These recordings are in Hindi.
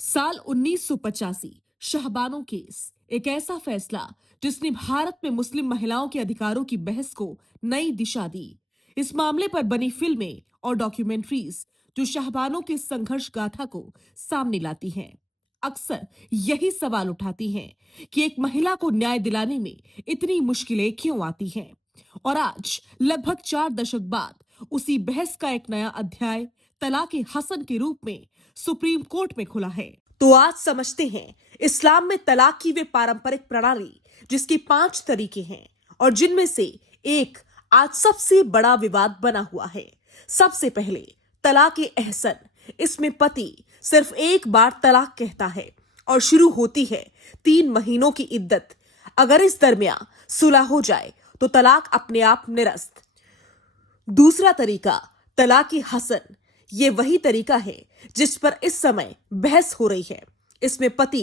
साल 1985 शाहबानो केस एक ऐसा फैसला जिसने भारत में मुस्लिम महिलाओं के अधिकारों की बहस को नई दिशा दी। इस मामले पर बनी फिल्में और डॉक्यूमेंट्रीज जो शाहबानो के संघर्ष गाथा को सामने लाती हैं, अक्सर यही सवाल उठाती हैं कि एक महिला को न्याय दिलाने में इतनी मुश्किलें क्यों आती हैं। और आज लगभग 4 दशक बाद उसी बहस का एक नया अध्याय तलाक हसन के रूप में सुप्रीम कोर्ट में खुला है। तो आज समझते हैं इस्लाम में तलाक की वे पारंपरिक प्रणाली जिसकी 5 तरीके हैं और जिनमें से एक आज सबसे बड़ा विवाद बना हुआ है। सबसे पहले तलाक एहसन। इसमें पति सिर्फ एक बार तलाक कहता है और शुरू होती है 3 महीनों की इद्दत। अगर इस दरमियान सुलह हो जाए तो तलाक अपने आप निरस्त। दूसरा तरीका तलाक हसन। ये वही तरीका है जिस पर इस समय बहस हो रही है। इसमें पति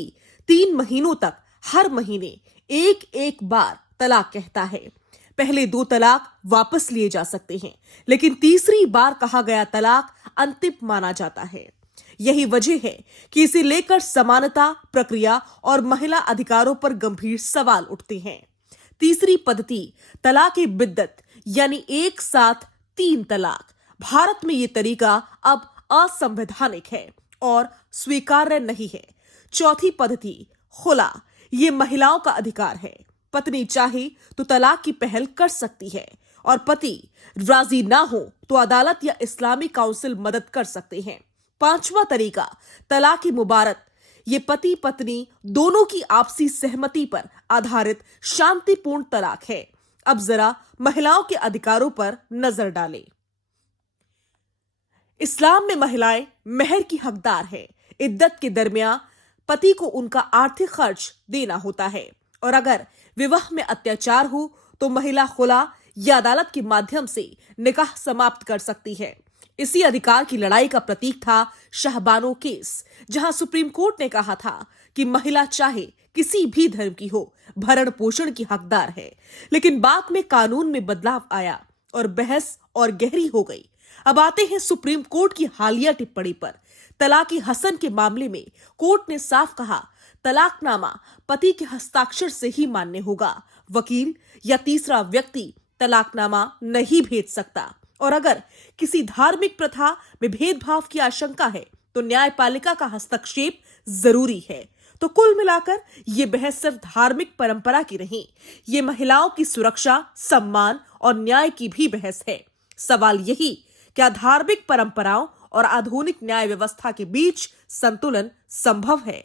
3 महीनों तक हर महीने एक एक बार तलाक कहता है। पहले 2 तलाक वापस लिए जा सकते हैं, लेकिन तीसरी बार कहा गया तलाक अंतिम माना जाता है। यही वजह है कि इसे लेकर समानता प्रक्रिया और महिला अधिकारों पर गंभीर सवाल उठते हैं। तीसरी पद्धति तलाक बिद्दत यानी एक साथ 3 तलाक। भारत में यह तरीका अब असंवैधानिक है और स्वीकार्य नहीं है। चौथी पद्धति खुला। यह महिलाओं का अधिकार है। पत्नी चाहे तो तलाक की पहल कर सकती है और पति राजी ना हो तो अदालत या इस्लामी काउंसिल मदद कर सकते हैं। पांचवा तरीका तलाक मुबारक। ये पति पत्नी दोनों की आपसी सहमति पर आधारित शांतिपूर्ण तलाक है। अब जरा महिलाओं के अधिकारों पर नजर डालें। इस्लाम में महिलाएं मेहर की हकदार है। इद्दत के दरमियान पति को उनका आर्थिक खर्च देना होता है और अगर विवाह में अत्याचार हो तो महिला खुला या अदालत के माध्यम से निकाह समाप्त कर सकती है। इसी अधिकार की लड़ाई का प्रतीक था शाहबानो केस, जहां सुप्रीम कोर्ट ने कहा था कि महिला चाहे किसी भी धर्म की हो, भरण पोषण की हकदार है। लेकिन बाद में कानून में बदलाव आया और बहस और गहरी हो गई। अब आते हैं सुप्रीम कोर्ट की हालिया टिप्पणी पर। तलाक हसन के मामले में कोर्ट ने साफ कहा तलाकनामा पति के हस्ताक्षर से ही मान्य होगा। वकील या तीसरा व्यक्ति तलाकनामा नहीं भेज सकता और अगर किसी धार्मिक प्रथा में भेदभाव की आशंका है तो न्यायपालिका का हस्तक्षेप जरूरी है। तो कुल मिलाकर ये बहस सिर्फ धार्मिक परंपरा की नहीं, ये महिलाओं की सुरक्षा, सम्मान और न्याय की भी बहस है। सवाल यही, क्या धार्मिक परंपराओं और आधुनिक न्याय व्यवस्था के बीच संतुलन संभव है?